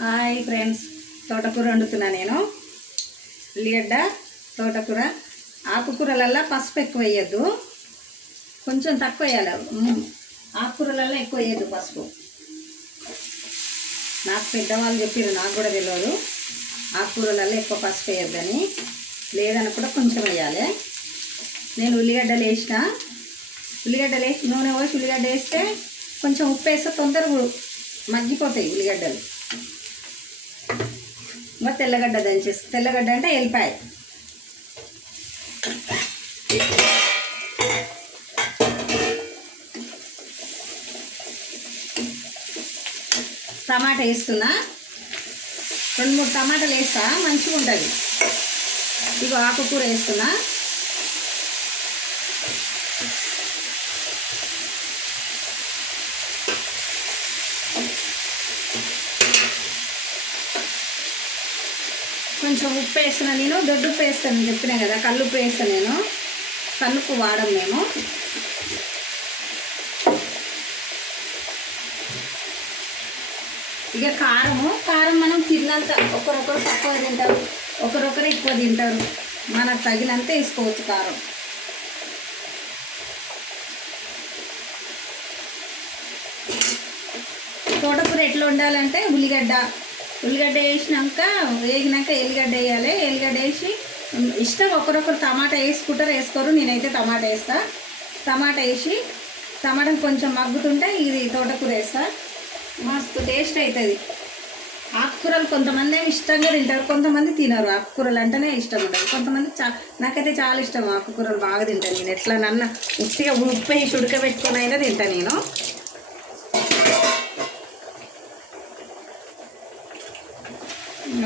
Hi friends, తోటకూర వండుతున్నా నేను. ఉల్లిగడ్డ, తోటకూర. ఆకుకూరలల్లో పసుపు ఎక్కువ వేయద్దు, కొంచెం తక్కువ వేయాలి. ఆకుకూరలల్లో ఎక్కువ వేయద్దు పసుపు. నాకు పెద్దవాళ్ళు చెప్పారు, నాకు కూడా తెలియదు. ఆకుకూరలల్లో ఎక్కువ పసుపు వేయద్దని, లేదనుకుంటే కొంచెం వేయాలి. నేను ఉల్లిగడ్డలు వేసిన నూనె పోసి ఉల్లిగడ్డ వేస్తే కొంచెం ఉప్పు వేస్తే తొందరగా మగ్గిపోతాయి ఉల్లిగడ్డలు. ఇంకా తెల్లగడ్డ దంచేసి, తెల్లగడ్డ అంటే ఎల్లిపాయ. టమాటా వేస్తున్నా, 2-3 టమాటాలు వేస్తా, మంచిగా ఉంటుంది. ఇగో ఆకుకూర వేస్తున్నా. కొంచెం ఉప్పు వేస్తున్నా. నేను దొడ్డు ఉప్పు వేస్తాను, చెప్పినా కదా. కల్లుప్పు వేస్తాను నేను, కల్లుప్పు వాడం మేము. ఇక కారం మనం తిన్నంత, ఒకరొకరు తక్కువ తింటారు, ఒకరొకరు ఎక్కువ తింటారు. మనకు తగినంత వేసుకోవచ్చు కారం. తోటకూర ఎట్లా ఉండాలంటే ఉల్లిగడ్డ వేగినాక ఎల్లిగడ్డ వేయాలి. ఎల్లిగడ్డ వేసి ఇష్టం ఒకరొకరు టమాటా వేసుకుంటారు, వేసుకోరు. నేనైతే టమాటా వేస్తా. టమాటా వేసి టమాటాను కొంచెం మగ్గుతుంటే ఇది తోటకూర వేస్తా. మస్తు టేస్ట్ అవుతుంది. ఆకుకూరలు కొంతమంది ఏమి ఇష్టంగా తింటారు, కొంతమంది తినరు. ఆకుకూరలు అంటేనే ఇష్టం ఉంటుంది. కొంతమంది నాకైతే చాలా ఇష్టం ఆకుకూరలు, బాగా తింటాను నేను. ఎట్లా నన్న ఉట్టిగా ఉప్పు వేసి ఉడకబెట్టుకొని అయినా తింటాను నేను.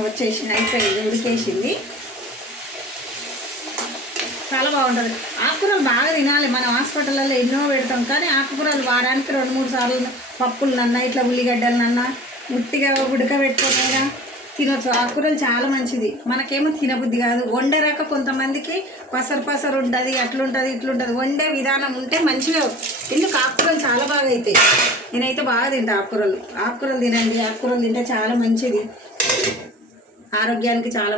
వచ్చేసి అయిపోయింది, ఉడికేసింది. చాలా బాగుంటుంది. ఆకుకూరలు బాగా తినాలి. మనం హాస్పిటల్లో ఎన్నో పెడతాం, కానీ ఆకుకూరలు వారానికి 2-3 సార్లు పప్పులనన్నా ఇట్లా ఉల్లిగడ్డలనన్నా ముట్టిగా ఉడకబెట్టుకోనైనా తినొచ్చు. ఆకుకూరలు చాలా మంచిది. మనకేమో తినబుద్ధి కాదు. వండరాక కొంతమందికి పసరు ఉంటుంది, అట్లుంటుంది ఇట్లుంటుంది. వండే విధానం ఉంటే మంచిగా ఎందుకు ఆకుకూరలు చాలా బాగా అవుతాయి. నేనైతే బాగా తింటా ఆకుకూరలు. ఆకుకూరలు తినండి, ఆకుకూరలు తింటే చాలా మంచిది, ఆరోగ్యానికి చాలా